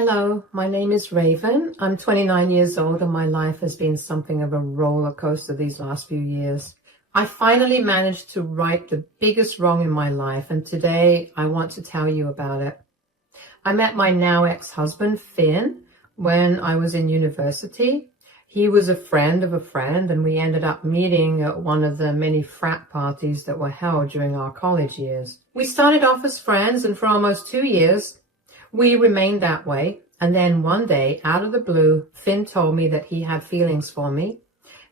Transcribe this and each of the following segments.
Hello, my name is Raven. I'm 29 years old and my life has been something of a roller coaster these last few years. I finally managed to right the biggest wrong in my life, and today I want to tell you about it. I met my now ex-husband, Finn, when I was in university. He was a friend of a friend, and we ended up meeting at one of the many frat parties that were held during our college years. We started off as friends, and for almost 2 years, we remained that way. And then one day, out of the blue, Finn told me that he had feelings for me,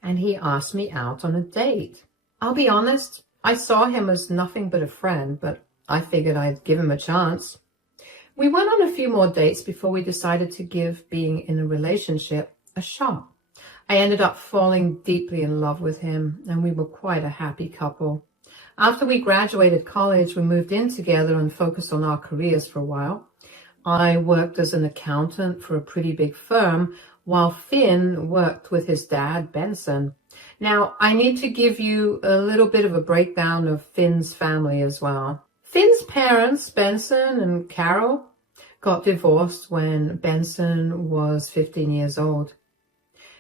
and he asked me out on a date. I'll be honest, I saw him as nothing but a friend, but I figured I'd give him a chance. We went on a few more dates before we decided to give being in a relationship a shot. I ended up falling deeply in love with him, and we were quite a happy couple. After we graduated college, we moved in together and focused on our careers for a while. I worked as an accountant for a pretty big firm, while Finn worked with his dad, Benson. Now, I need to give you a little bit of a breakdown of Finn's family as well. Finn's parents, Benson and Carol, got divorced when Benson was 15 years old.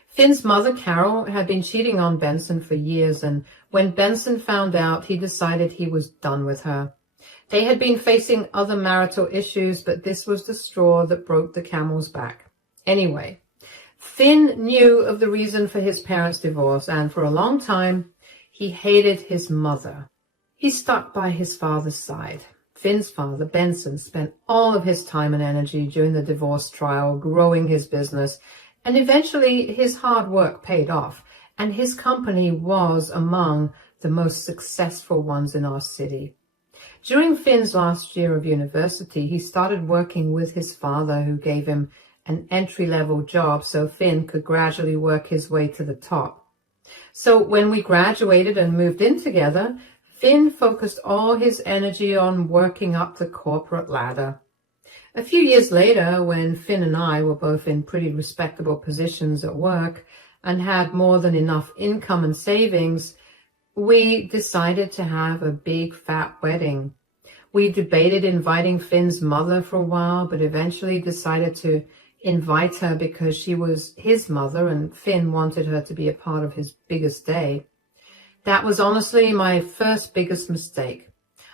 Finn's mother, Carol, had been cheating on Benson for years, and when Benson found out, he decided he was done with her. They had been facing other marital issues, but this was the straw that broke the camel's back. Anyway, Finn knew of the reason for his parents' divorce, and for a long time, he hated his mother. He stuck by his father's side. Finn's father, Benson, spent all of his time and energy during the divorce trial growing his business, and eventually his hard work paid off, and his company was among the most successful ones in our city. During Finn's last year of university, he started working with his father, who gave him an entry-level job so Finn could gradually work his way to the top. So when we graduated and moved in together, Finn focused all his energy on working up the corporate ladder. A few years later, when Finn and I were both in pretty respectable positions at work and had more than enough income and savings, we decided to have a big fat wedding. We debated inviting Finn's mother for a while, but eventually decided to invite her because she was his mother and Finn wanted her to be a part of his biggest day. That was honestly my first biggest mistake.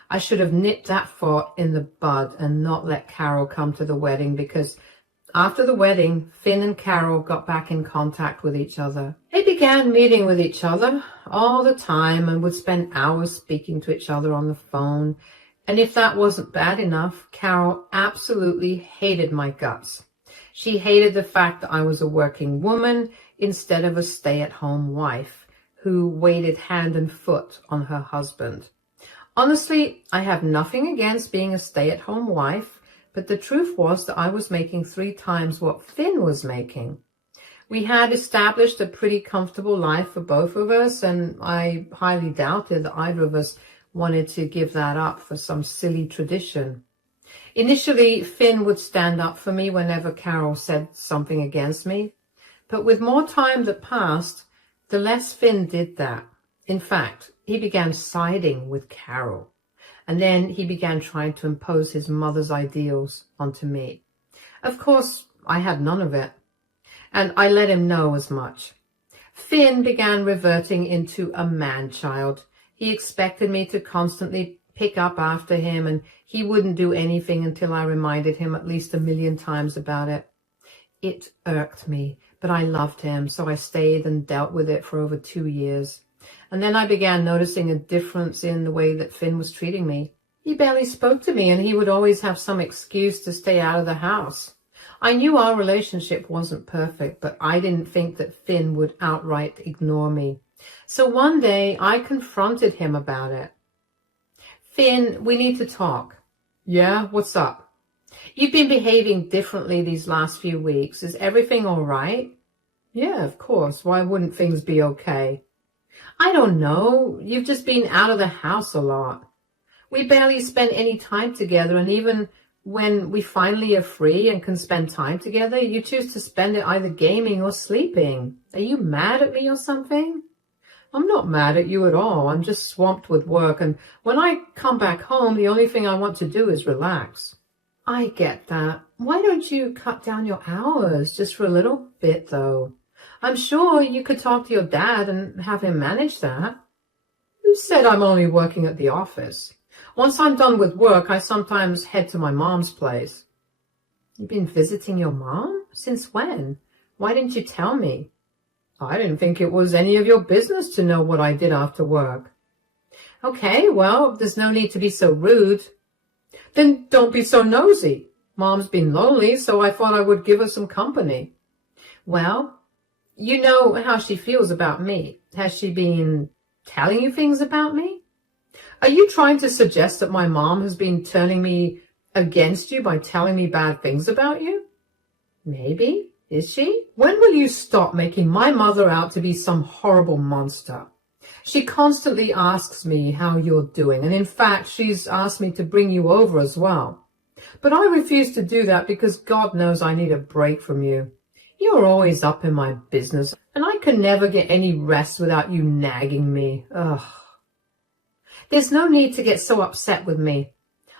I should have nipped that thought in the bud and not let Carol come to the wedding, because after the wedding, Finn and Carol got back in contact with each other. They began meeting with each other all the time and would spend hours speaking to each other on the phone. And if that wasn't bad enough, Carol absolutely hated my guts. She hated the fact that I was a working woman instead of a stay-at-home wife who waited hand and foot on her husband. Honestly, I have nothing against being a stay-at-home wife, but the truth was that I was making 3 times what Finn was making. We had established a pretty comfortable life for both of us, and I highly doubted that either of us wanted to give that up for some silly tradition. Initially, Finn would stand up for me whenever Carol said something against me, but with more time that passed, the less Finn did that. In fact, he began siding with Carol. And then he began trying to impose his mother's ideals onto me. Of course, I had none of it, and I let him know as much. Finn began reverting into a man-child. He expected me to constantly pick up after him, and he wouldn't do anything until I reminded him at least 1,000,000 times about it. It irked me, but I loved him, so I stayed and dealt with it for over 2 years. And then I began noticing a difference in the way that Finn was treating me. He barely spoke to me, and he would always have some excuse to stay out of the house. I knew our relationship wasn't perfect, but I didn't think that Finn would outright ignore me. So one day I confronted him about it. Finn, we need to talk. Yeah, what's up? You've been behaving differently these last few weeks. Is everything all right? Yeah, of course. Why wouldn't things be okay? I don't know. You've just been out of the house a lot. We barely spend any time together, and even when we finally are free and can spend time together, you choose to spend it either gaming or sleeping. Are you mad at me or something? I'm not mad at you at all. I'm just swamped with work, and when I come back home, the only thing I want to do is relax. I get that. Why don't you cut down your hours just for a little bit, though? I'm sure you could talk to your dad and have him manage that. Who said I'm only working at the office? Once I'm done with work, I sometimes head to my mom's place. You've been visiting your mom? Since when? Why didn't you tell me? I didn't think it was any of your business to know what I did after work. Okay, well, there's no need to be so rude. Then don't be so nosy. Mom's been lonely, so I thought I would give her some company. Well, you know how she feels about me. Has she been telling you things about me? Are you trying to suggest that my mom has been turning me against you by telling me bad things about you? Maybe. Is she? When will you stop making my mother out to be some horrible monster? She constantly asks me how you're doing, and in fact, she's asked me to bring you over as well. But I refuse to do that because God knows I need a break from you. You're always up in my business, and I can never get any rest without you nagging me. Ugh. There's no need to get so upset with me.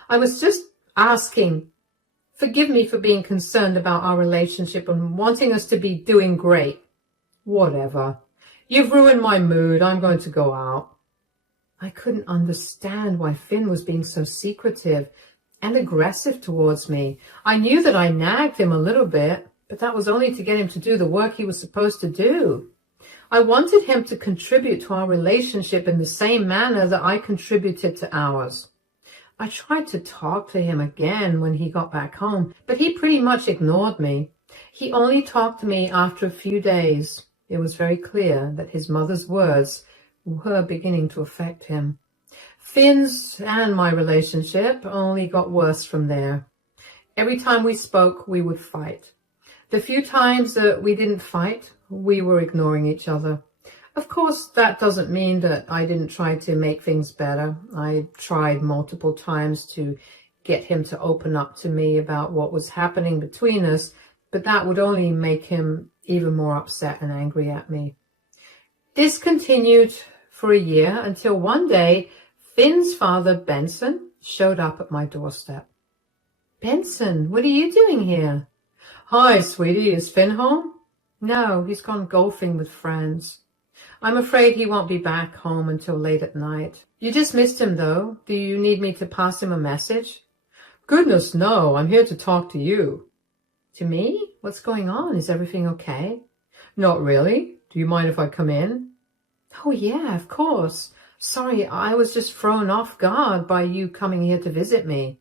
I was just asking. Forgive me for being concerned about our relationship and wanting us to be doing great. Whatever. You've ruined my mood. I'm going to go out. I couldn't understand why Finn was being so secretive and aggressive towards me. I knew that I nagged him a little bit, but that was only to get him to do the work he was supposed to do. I wanted him to contribute to our relationship in the same manner that I contributed to ours. I tried to talk to him again when he got back home, but he pretty much ignored me. He only talked to me after a few days. It was very clear that his mother's words were beginning to affect him. Finn's and my relationship only got worse from there. Every time we spoke, we would fight. The few times that we didn't fight, we were ignoring each other. Of course, that doesn't mean that I didn't try to make things better. I tried multiple times to get him to open up to me about what was happening between us, but that would only make him even more upset and angry at me. This continued for a year until one day, Finn's father, Benson, showed up at my doorstep. Benson, what are you doing here? Hi, sweetie, is Finn home? No, he's gone golfing with friends. I'm afraid he won't be back home until late at night. You just missed him, though. Do you need me to pass him a message? Goodness, no. I'm here to talk to you. To me? What's going on? Is everything okay? Not really. Do you mind if I come in? Oh, yeah, of course. Sorry, I was just thrown off guard by you coming here to visit me.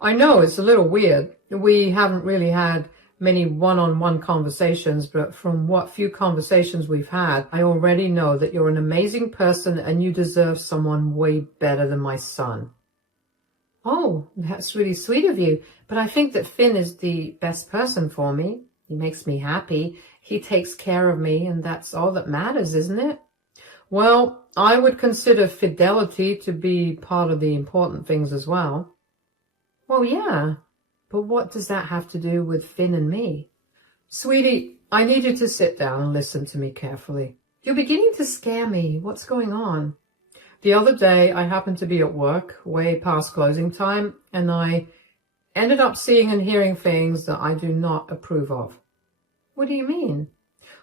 I know, it's a little weird. We haven't really had many one-on-one conversations, but from what few conversations we've had, I already know that you're an amazing person and you deserve someone way better than my son. Oh, that's really sweet of you, but I think that Finn is the best person for me. He makes me happy. He takes care of me, and that's all that matters, isn't it? Well, I would consider fidelity to be part of the important things as well. Well, yeah. But what does that have to do with Finn and me? Sweetie, I need you to sit down and listen to me carefully. You're beginning to scare me. What's going on? The other day, I happened to be at work, way past closing time, and I ended up seeing and hearing things that I do not approve of. What do you mean?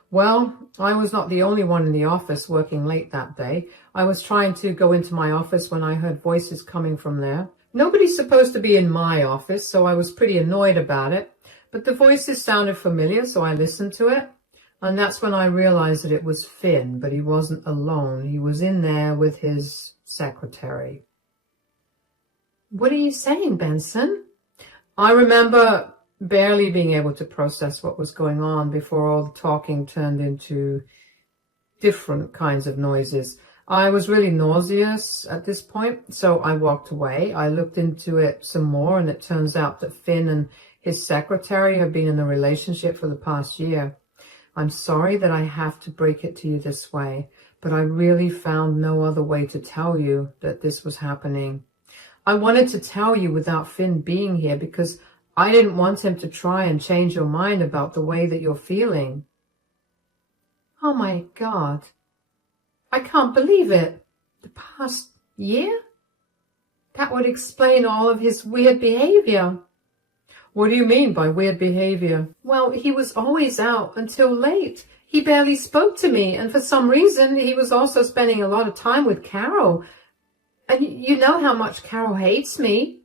Well, I was not the only one in the office working late that day. I was trying to go into my office when I heard voices coming from there. Nobody's supposed to be in my office, so I was pretty annoyed about it. But the voices sounded familiar, so I listened to it. And that's when I realized that it was Finn, but he wasn't alone. He was in there with his secretary. What are you saying, Benson? I remember barely being able to process what was going on before all the talking turned into different kinds of noises. I was really nauseous at this point, so I walked away. I looked into it some more, and it turns out that Finn and his secretary have been in a relationship for the past year. I'm sorry that I have to break it to you this way, but I really found no other way to tell you that this was happening. I wanted to tell you without Finn being here because I didn't want him to try and change your mind about the way that you're feeling. Oh my God. I can't believe it. The past year? That would explain all of his weird behavior. What do you mean by weird behavior? Well, he was always out until late. He barely spoke to me, and for some reason, he was also spending a lot of time with Carol. And you know how much Carol hates me.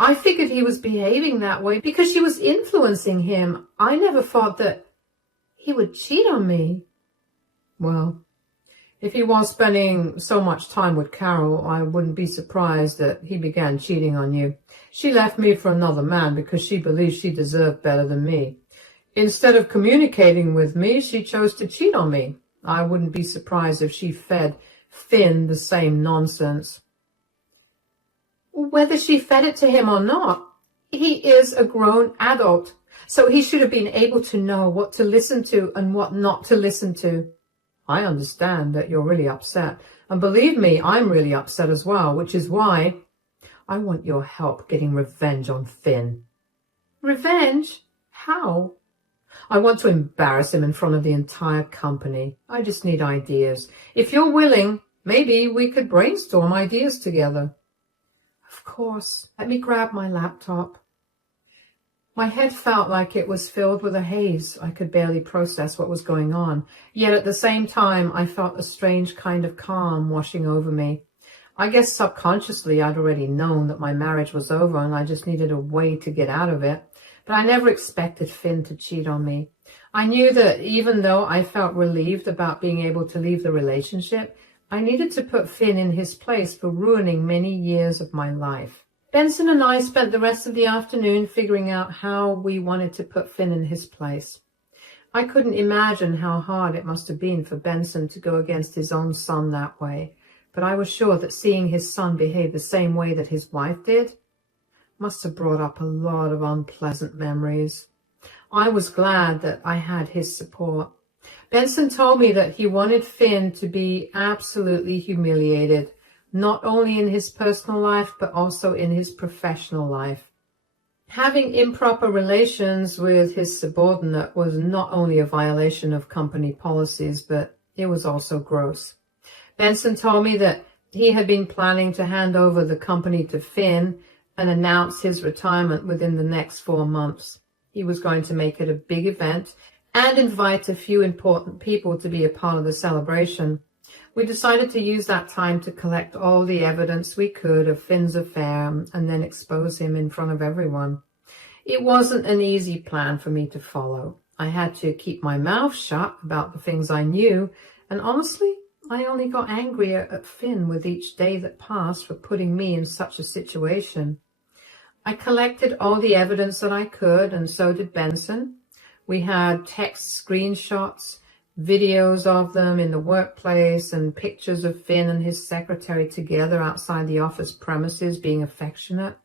I figured he was behaving that way because she was influencing him. I never thought that he would cheat on me. Well, if he was spending so much time with Carol, I wouldn't be surprised that he began cheating on you. She left me for another man because she believed she deserved better than me. Instead of communicating with me, she chose to cheat on me. I wouldn't be surprised if she fed Finn the same nonsense. Whether she fed it to him or not, he is a grown adult, so he should have been able to know what to listen to and what not to listen to. I understand that you're really upset, and believe me, I'm really upset as well, which is why I want your help getting revenge on Finn. Revenge? How? I want to embarrass him in front of the entire company. I just need ideas. If you're willing, maybe we could brainstorm ideas together. Of course. Let me grab my laptop. My head felt like it was filled with a haze. I could barely process what was going on. Yet at the same time, I felt a strange kind of calm washing over me. I guess subconsciously I'd already known that my marriage was over and I just needed a way to get out of it. But I never expected Finn to cheat on me. I knew that even though I felt relieved about being able to leave the relationship, I needed to put Finn in his place for ruining many years of my life. Benson and I spent the rest of the afternoon figuring out how we wanted to put Finn in his place. I couldn't imagine how hard it must have been for Benson to go against his own son that way, but I was sure that seeing his son behave the same way that his wife did must have brought up a lot of unpleasant memories. I was glad that I had his support. Benson told me that he wanted Finn to be absolutely humiliated, not only in his personal life, but also in his professional life. Having improper relations with his subordinate was not only a violation of company policies, but it was also gross. Benson told me that he had been planning to hand over the company to Finn and announce his retirement within the next 4 months. He was going to make it a big event and invite a few important people to be a part of the celebration. We decided to use that time to collect all the evidence we could of Finn's affair and then expose him in front of everyone. It wasn't an easy plan for me to follow. I had to keep my mouth shut about the things I knew, and honestly, I only got angrier at Finn with each day that passed for putting me in such a situation. I collected all the evidence that I could, and so did Benson. We had text screenshots, videos of them in the workplace, and pictures of Finn and his secretary together outside the office premises being affectionate.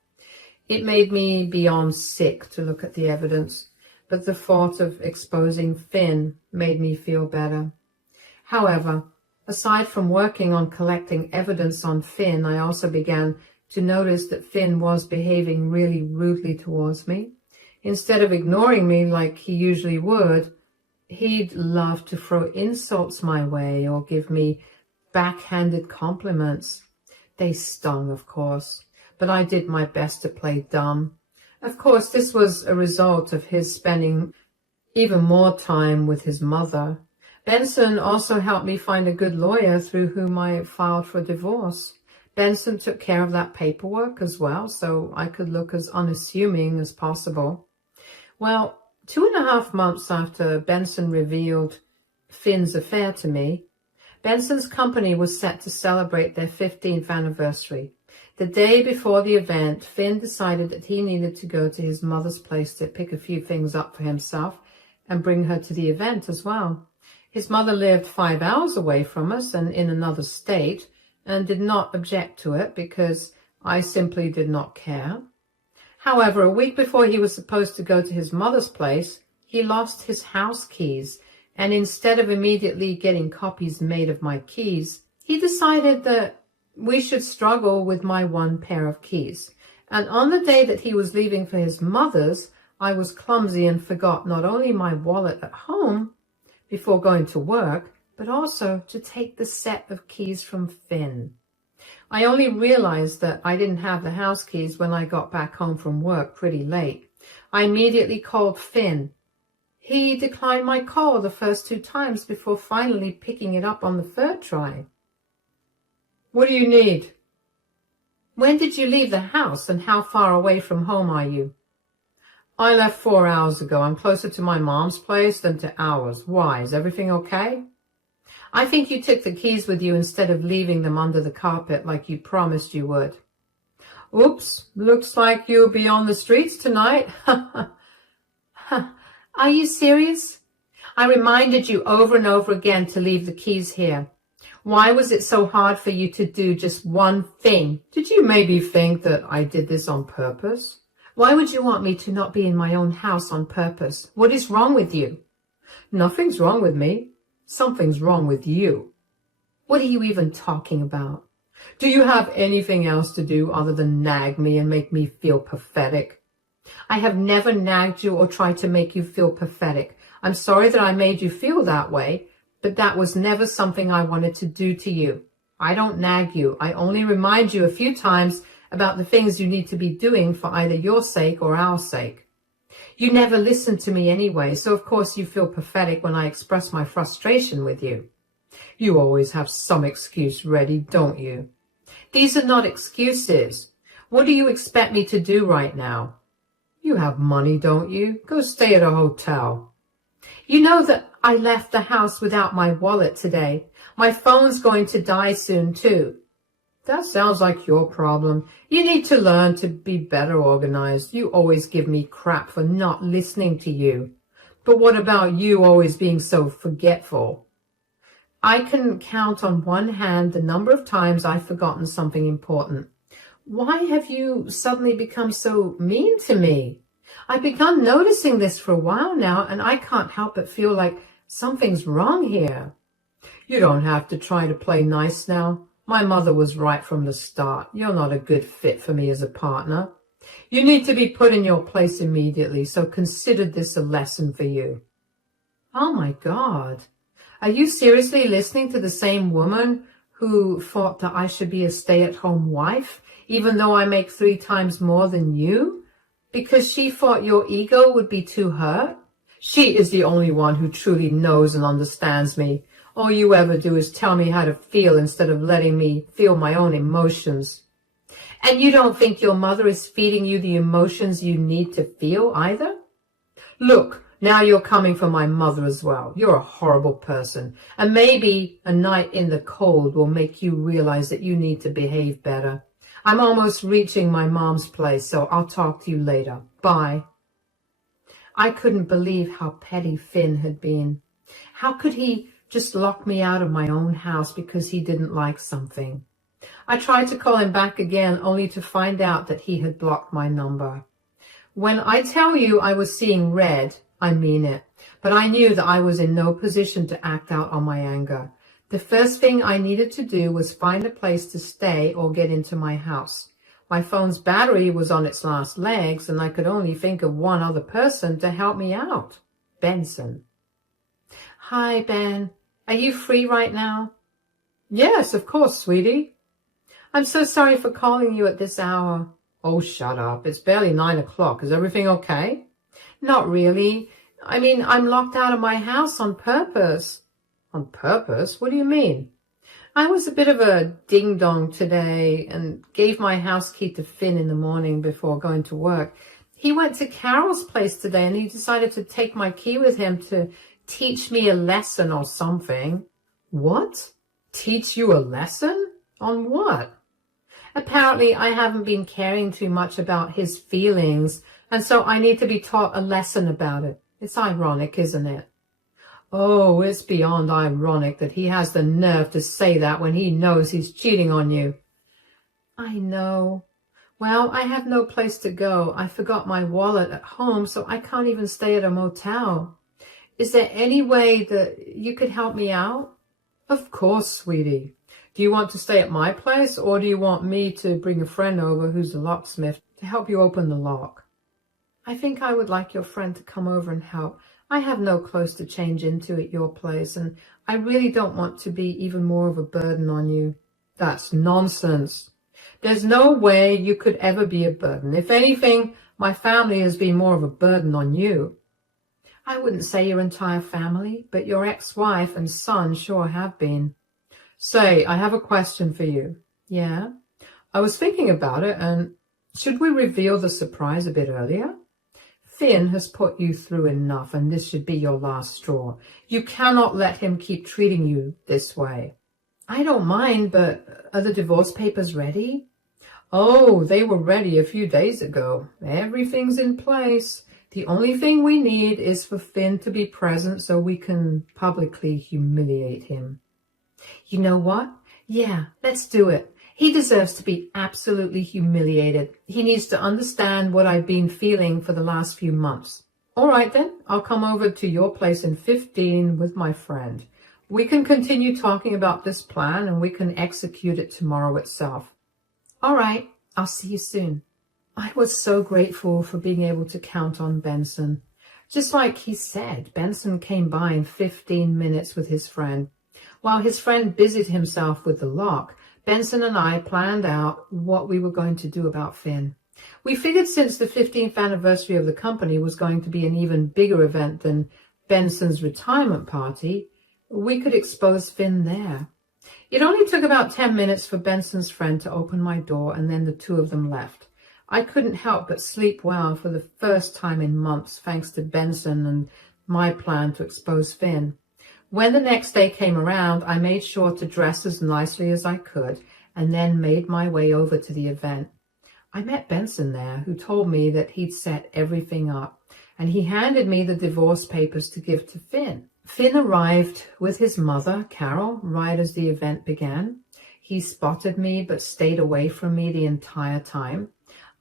It made me beyond sick to look at the evidence, but the thought of exposing Finn made me feel better. However, aside from working on collecting evidence on Finn, I also began to notice that Finn was behaving really rudely towards me. Instead of ignoring me like he usually would, he'd love to throw insults my way or give me backhanded compliments. They stung, of course, but I did my best to play dumb. Of course, this was a result of his spending even more time with his mother. Benson also helped me find a good lawyer through whom I filed for divorce. Benson took care of that paperwork as well, so I could look as unassuming as possible. Well, 2.5 months after Benson revealed Finn's affair to me, Benson's company was set to celebrate their 15th anniversary. The day before the event, Finn decided that he needed to go to his mother's place to pick a few things up for himself and bring her to the event as well. His mother lived 5 hours away from us and in another state, and did not object to it because I simply did not care. However, a week before he was supposed to go to his mother's place, he lost his house keys, and instead of immediately getting copies made of my keys, he decided that we should struggle with my one pair of keys. And on the day that he was leaving for his mother's, I was clumsy and forgot not only my wallet at home before going to work, but also to take the set of keys from Finn. I only realized that I didn't have the house keys when I got back home from work pretty late. I immediately called Finn. He declined my call the first 2 times before finally picking it up on the 3rd try. What do you need? When did you leave the house and how far away from home are you? I left 4 hours ago. I'm closer to my mom's place than to ours. Why? Is everything okay? I think you took the keys with you instead of leaving them under the carpet like you promised you would. Oops, looks like you'll be on the streets tonight. Are you serious? I reminded you over and over again to leave the keys here. Why was it so hard for you to do just one thing? Did you maybe think that I did this on purpose? Why would you want me to not be in my own house on purpose? What is wrong with you? Nothing's wrong with me. Something's wrong with you. What are you even talking about? Do you have anything else to do other than nag me and make me feel pathetic? I have never nagged you or tried to make you feel pathetic. I'm sorry that I made you feel that way, but that was never something I wanted to do to you. I don't nag you. I only remind you a few times about the things you need to be doing for either your sake or our sake. You never listen to me anyway, so of course you feel pathetic when I express my frustration with you. You always have some excuse ready, don't you? These are not excuses. What do you expect me to do right now? You have money, don't you? Go stay at a hotel. You know that I left the house without my wallet today. My phone's going to die soon too. That sounds like your problem. You need to learn to be better organized. You always give me crap for not listening to you. But what about you always being so forgetful? I can count on one hand the number of times I've forgotten something important. Why have you suddenly become so mean to me? I've begun noticing this for a while now, and I can't help but feel like something's wrong here. You don't have to try to play nice now. My mother was right from the start. You're not a good fit for me as a partner. You need to be put in your place immediately, so consider this a lesson for you. Oh my God. Are you seriously listening to the same woman who thought that I should be a stay-at-home wife, even though I make 3 times more than you? Because she thought your ego would be too hurt? She is the only one who truly knows and understands me. All you ever do is tell me how to feel instead of letting me feel my own emotions. And you don't think your mother is feeding you the emotions you need to feel either? Look, now you're coming for my mother as well. You're a horrible person. And maybe a night in the cold will make you realize that you need to behave better. I'm almost reaching my mom's place, so I'll talk to you later. Bye. I couldn't believe how petty Finn had been. How could he just lock me out of my own house because he didn't like something? I tried to call him back again, only to find out that he had blocked my number. When I tell you I was seeing red, I mean it. But I knew that I was in no position to act out on my anger. The first thing I needed to do was find a place to stay or get into my house. My phone's battery was on its last legs, and I could only think of one other person to help me out. Benson. Hi, Ben. Are you free right now? Yes, of course, sweetie. I'm so sorry for calling you at this hour. Oh, shut up. It's barely 9 o'clock. Is everything okay? Not really. I mean, I'm locked out of my house on purpose. On purpose? What do you mean? I was a bit of a ding-dong today and gave my house key to Finn in the morning before going to work. He went to Carol's place today and he decided to take my key with him to teach me a lesson or something. What? Teach you a lesson? On what? Apparently, I haven't been caring too much about his feelings, and so I need to be taught a lesson about it. It's ironic, isn't it? Oh, it's beyond ironic that he has the nerve to say that when he knows he's cheating on you. I know. Well, I have no place to go. I forgot my wallet at home, so I can't even stay at a motel. Is there any way that you could help me out? Of course, sweetie. Do you want to stay at my place, or do you want me to bring a friend over who's a locksmith to help you open the lock? I think I would like your friend to come over and help. I have no clothes to change into at your place, and I really don't want to be even more of a burden on you. That's nonsense. There's no way you could ever be a burden. If anything, My family has been more of a burden on you. I wouldn't say your entire family, but your ex-wife and son sure have been. Say, I have a question for you. Yeah? I was thinking about it, and should we reveal the surprise a bit earlier? Finn has put you through enough, and this should be your last straw. You cannot let him keep treating you this way. I don't mind, but are the divorce papers ready? Oh, they were ready a few days ago. Everything's in place. The only thing we need is for Finn to be present so we can publicly humiliate him. You know what? Yeah, let's do it. He deserves to be absolutely humiliated. He needs to understand what I've been feeling for the last few months. All right then, I'll come over to your place in 15 with my friend. We can continue talking about this plan and we can execute it tomorrow itself. All right, I'll see you soon. I was so grateful for being able to count on Benson. Just like he said, Benson came by in 15 minutes with his friend. While his friend busied himself with the lock, Benson and I planned out what we were going to do about Finn. We figured since the 15th anniversary of the company was going to be an even bigger event than Benson's retirement party, we could expose Finn there. It only took about 10 minutes for Benson's friend to open my door, and then the two of them left. I couldn't help but sleep well for the first time in months, thanks to Benson and my plan to expose Finn. When the next day came around, I made sure to dress as nicely as I could, and then made my way over to the event. I met Benson there, who told me that he'd set everything up, and he handed me the divorce papers to give to Finn. Finn arrived with his mother, Carol, right as the event began. He spotted me but stayed away from me the entire time.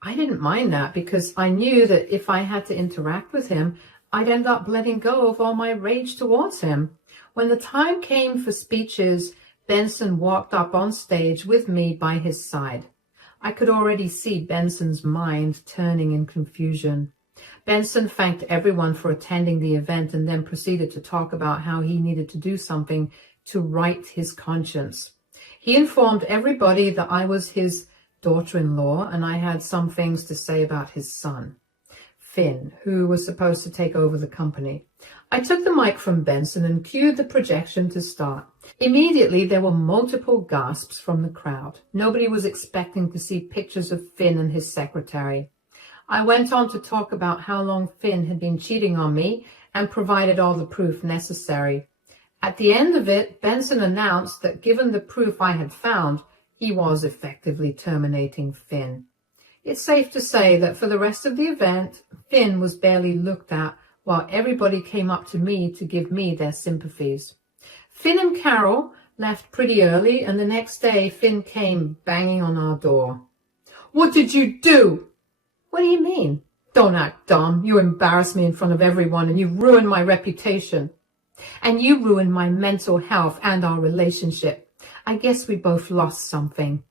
I didn't mind that because I knew that if I had to interact with him, I'd end up letting go of all my rage towards him. When the time came for speeches, Benson walked up on stage with me by his side. I could already see Benson's mind turning in confusion. Benson thanked everyone for attending the event and then proceeded to talk about how he needed to do something to right his conscience. He informed everybody that I was his daughter-in-law and I had some things to say about his son, Finn, who was supposed to take over the company. I took the mic from Benson and cued the projection to start. Immediately, there were multiple gasps from the crowd. Nobody was expecting to see pictures of Finn and his secretary. I went on to talk about how long Finn had been cheating on me and provided all the proof necessary. At the end of it, Benson announced that given the proof I had found, he was effectively terminating Finn. It's safe to say that for the rest of the event, Finn was barely looked at while everybody came up to me to give me their sympathies. Finn and Carol left pretty early, and the next day Finn came banging on our door. "What did you do?" "What do you mean?" "Don't act dumb. You embarrassed me in front of everyone, and you've ruined my reputation. And you ruined my mental health and our relationship. I guess we both lost something."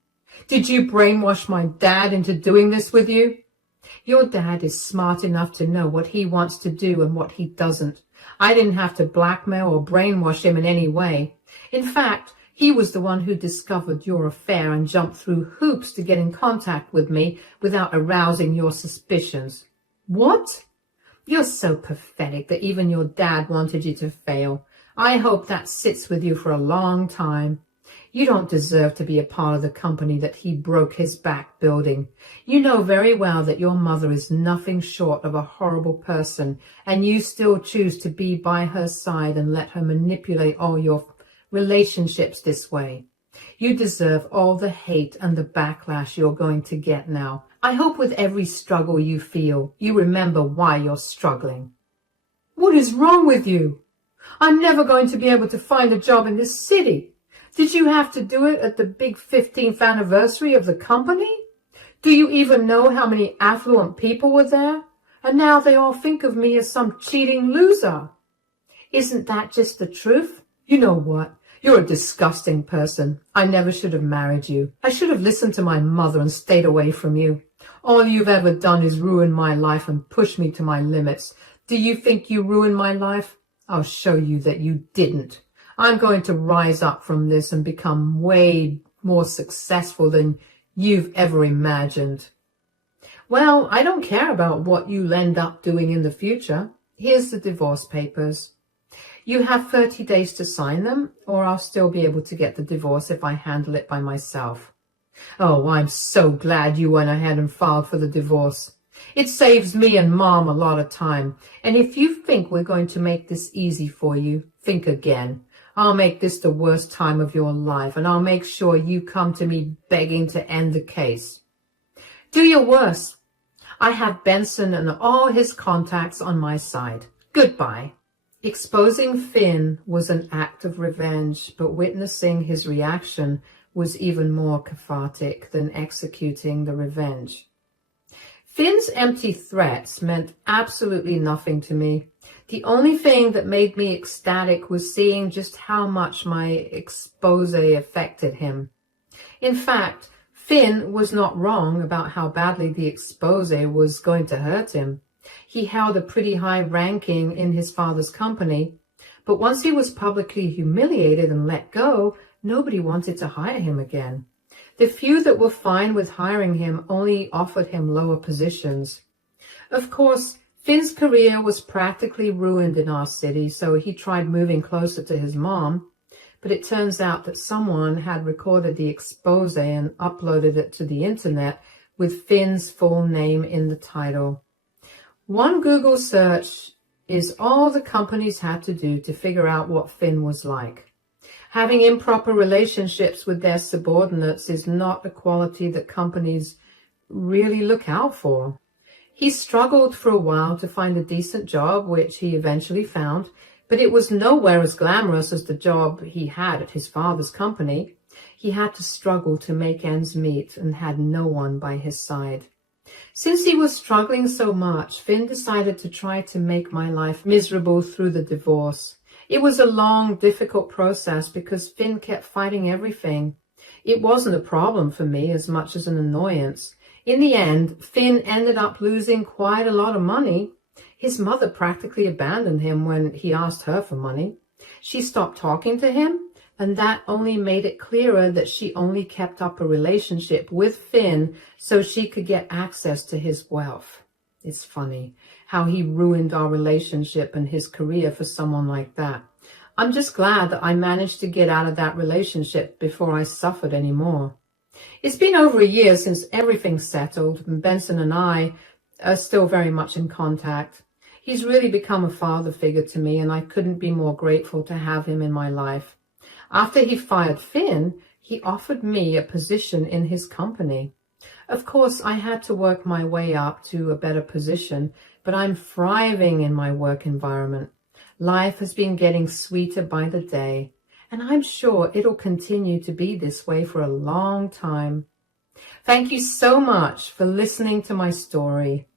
"Did you brainwash my dad into doing this with you?" "Your dad is smart enough to know what he wants to do and what he doesn't. I didn't have to blackmail or brainwash him in any way. In fact, he was the one who discovered your affair and jumped through hoops to get in contact with me without arousing your suspicions." "What?" "You're so pathetic that even your dad wanted you to fail. I hope that sits with you for a long time. You don't deserve to be a part of the company that he broke his back building. You know very well that your mother is nothing short of a horrible person, and you still choose to be by her side and let her manipulate all your relationships this way. You deserve all the hate and the backlash you're going to get now. I hope with every struggle you feel, you remember why you're struggling." "What is wrong with you? I'm never going to be able to find a job in this city. Did you have to do it at the big 15th anniversary of the company? Do you even know how many affluent people were there? And now they all think of me as some cheating loser. Isn't that just the truth? You know what? You're a disgusting person. I never should have married you. I should have listened to my mother and stayed away from you. All you've ever done is ruin my life and push me to my limits. Do you think you ruined my life? I'll show you that you didn't. I'm going to rise up from this and become way more successful than you've ever imagined." Well, I don't care about what you'll end up doing in the future. Here's the divorce papers. You have 30 days to sign them, or I'll still be able to get the divorce if I handle it by myself. Oh, I'm so glad you went ahead and filed for the divorce. It saves me and Mom a lot of time. And if you think we're going to make this easy for you, think again. I'll make this the worst time of your life, and I'll make sure you come to me begging to end the case. Do your worst. I have Benson and all his contacts on my side. Goodbye. Exposing Finn was an act of revenge, but witnessing his reaction was even more cathartic than executing the revenge. Finn's empty threats meant absolutely nothing to me. The only thing that made me ecstatic was seeing just how much my expose affected him. In fact, Finn was not wrong about how badly the expose was going to hurt him. He held a pretty high ranking in his father's company, but once he was publicly humiliated and let go, nobody wanted to hire him again. The few that were fine with hiring him only offered him lower positions. Of course, Finn's career was practically ruined in our city, so he tried moving closer to his mom, but it turns out that someone had recorded the expose and uploaded it to the internet with Finn's full name in the title. One Google search is all the companies had to do to figure out what Finn was like. Having improper relationships with their subordinates is not a quality that companies really look out for. He struggled for a while to find a decent job, which he eventually found, but it was nowhere as glamorous as the job he had at his father's company. He had to struggle to make ends meet and had no one by his side. Since he was struggling so much, Finn decided to try to make my life miserable through the divorce. It was a long, difficult process because Finn kept fighting everything. It wasn't a problem for me as much as an annoyance. In the end, Finn ended up losing quite a lot of money. His mother practically abandoned him when he asked her for money. She stopped talking to him, and that only made it clearer that she only kept up a relationship with Finn so she could get access to his wealth. It's funny how he ruined our relationship and his career for someone like that. I'm just glad that I managed to get out of that relationship before I suffered any more. It's been over a year since everything's settled, and Benson and I are still very much in contact. He's really become a father figure to me, and I couldn't be more grateful to have him in my life. After he fired Finn, he offered me a position in his company. Of course, I had to work my way up to a better position, but I'm thriving in my work environment. Life has been getting sweeter by the day, and I'm sure it'll continue to be this way for a long time. Thank you so much for listening to my story.